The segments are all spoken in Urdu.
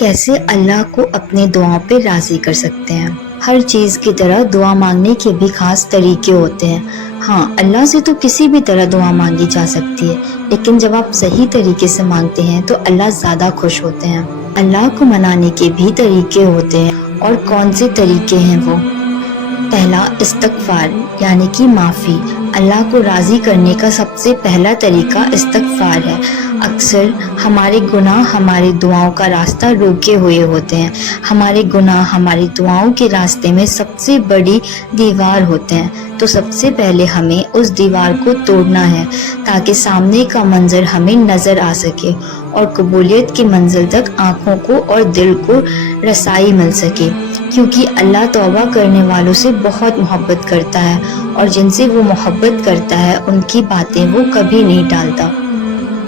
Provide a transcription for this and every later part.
کیسے اللہ کو اپنے دعاؤں پہ راضی کر سکتے ہیں؟ ہر چیز کی طرح دعا مانگنے کے بھی خاص طریقے ہوتے ہیں۔ ہاں، اللہ سے تو کسی بھی طرح دعا مانگی جا سکتی ہے، لیکن جب آپ صحیح طریقے سے مانگتے ہیں تو اللہ زیادہ خوش ہوتے ہیں۔ اللہ کو منانے کے بھی طریقے ہوتے ہیں، اور کون سے طریقے ہیں وہ؟ پہلا، استغفار یعنی کہ معافی۔ اللہ کو راضی کرنے کا سب سے پہلا طریقہ استغفار ہے۔ اکثر ہمارے گناہ ہماری دعاؤں کا راستہ روکے ہوئے ہوتے ہیں۔ ہمارے گناہ ہماری دعاؤں کے راستے میں سب سے بڑی دیوار ہوتے ہیں، تو سب سے پہلے ہمیں اس دیوار کو توڑنا ہے تاکہ سامنے کا منظر ہمیں نظر آ سکے اور قبولیت کی منزل تک آنکھوں کو اور دل کو رسائی مل سکے، کیونکہ اللہ توبہ کرنے والوں سے بہت محبت کرتا ہے، اور جن سے وہ محبت کرتا ہے ان کی باتیں وہ کبھی نہیں ٹالتا۔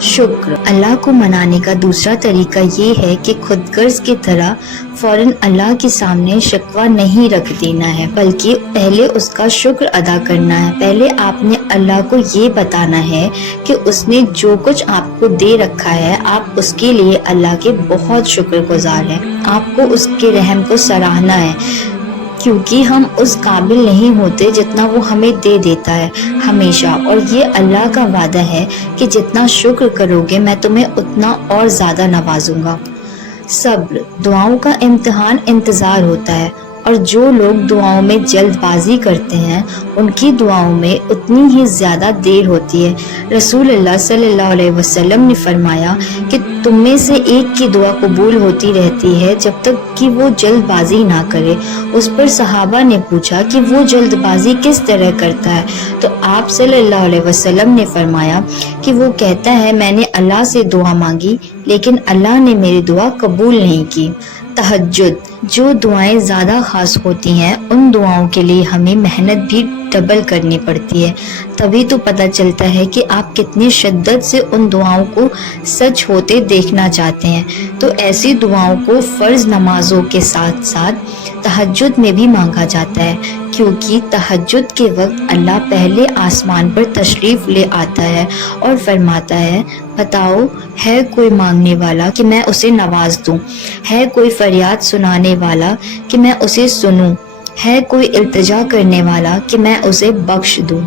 شکر۔ اللہ کو منانے کا دوسرا طریقہ یہ ہے کہ خود غرض کی طرح فوراً اللہ کے سامنے شکوہ نہیں رکھ دینا ہے، بلکہ پہلے اس کا شکر ادا کرنا ہے۔ پہلے آپ نے اللہ کو یہ بتانا ہے کہ اس نے جو کچھ آپ کو دے رکھا ہے، آپ اس کے لیے اللہ کے بہت شکر گزار ہیں۔ آپ کو اس کے رحم کو سراہنا ہے، کیونکہ ہم اس قابل نہیں ہوتے جتنا وہ ہمیں دے دیتا ہے ہمیشہ، اور یہ اللہ کا وعدہ ہے کہ جتنا شکر کرو گے میں تمہیں اتنا اور زیادہ نوازوں گا۔ صبر۔ دعاؤں کا امتحان انتظار ہوتا ہے، اور جو لوگ دعاؤں میں جلد بازی کرتے ہیں ان کی دعاؤں میں اتنی ہی زیادہ دیر ہوتی ہے۔ رسول اللہ صلی اللہ علیہ وسلم نے فرمایا کہ تم میں سے ایک کی دعا قبول ہوتی رہتی ہے جب تک کہ وہ جلد بازی نہ کرے۔ اس پر صحابہ نے پوچھا کہ وہ جلد بازی کس طرح کرتا ہے، تو آپ صلی اللہ علیہ وسلم نے فرمایا کہ وہ کہتا ہے میں نے اللہ سے دعا مانگی لیکن اللہ نے میری دعا قبول نہیں کی۔ تہجد۔ جو دعائیں زیادہ خاص ہوتی ہیں ان دعاؤں کے لیے ہمیں محنت بھی ڈبل کرنی پڑتی ہے، تبھی تو پتہ چلتا ہے کہ آپ کتنی شدت سے ان دعاؤں کو سچ ہوتے دیکھنا چاہتے ہیں۔ تو ایسی دعاؤں کو فرض نمازوں کے ساتھ ساتھ تہجد میں بھی مانگا جاتا ہے، کیونکہ تہجد کے وقت اللہ پہلے آسمان پر تشریف لے آتا ہے اور فرماتا ہے بتاؤ ہے کوئی مانگنے والا کہ میں اسے نواز دوں، ہے کوئی فریاد سنانے والا کہ میں اسے سنوں، ہے کوئی التجا کرنے والا کہ میں اسے بخش دوں۔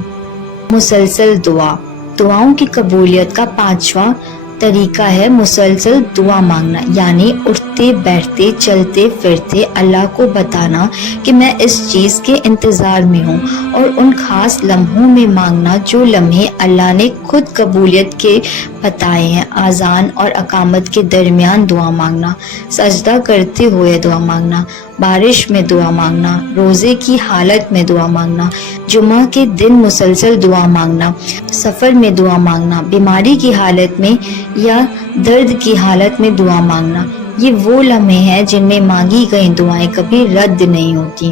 مسلسل دعا۔ دعاؤں کی قبولیت کا پانچواں طریقہ ہے مسلسل دعا مانگنا، یعنی اٹھتے بیٹھتے چلتے پھرتے اللہ کو بتانا کہ میں اس چیز کے انتظار میں ہوں، اور ان خاص لمحوں میں مانگنا جو لمحے اللہ نے خود قبولیت کے بتائے ہیں۔ اذان اور اقامت کے درمیان دعا مانگنا، سجدہ کرتے ہوئے دعا مانگنا، بارش میں دعا مانگنا، روزے کی حالت میں دعا مانگنا، جمعہ کے دن مسلسل دعا مانگنا، سفر میں دعا مانگنا، بیماری کی حالت میں یا درد کی حالت میں دعا مانگنا، یہ وہ لمحے ہیں جن میں مانگی گئی دعائیں کبھی رد نہیں ہوتی۔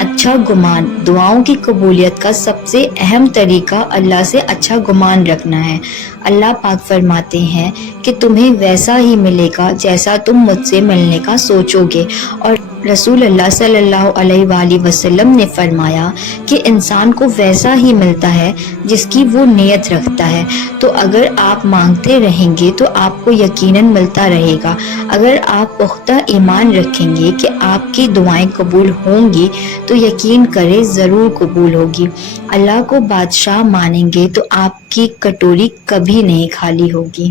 اچھا گمان۔ دعاؤں کی قبولیت کا سب سے اہم طریقہ اللہ سے اچھا گمان رکھنا ہے۔ اللہ پاک فرماتے ہیں کہ تمہیں ویسا ہی ملے گا جیسا تم مجھ سے ملنے کا سوچو گے، اور رسول اللہ صلی اللہ علیہ وآلہ وسلم نے فرمایا کہ انسان کو ویسا ہی ملتا ہے جس کی وہ نیت رکھتا ہے۔ تو اگر آپ مانگتے رہیں گے تو آپ کو یقیناً ملتا رہے گا۔ اگر آپ پختہ ایمان رکھیں گے کہ آپ کی دعائیں قبول ہوں گی تو یقین کریں ضرور قبول ہوگی۔ اللہ کو بادشاہ مانیں گے تو آپ کی کٹوری کبھی نہیں خالی ہوگی۔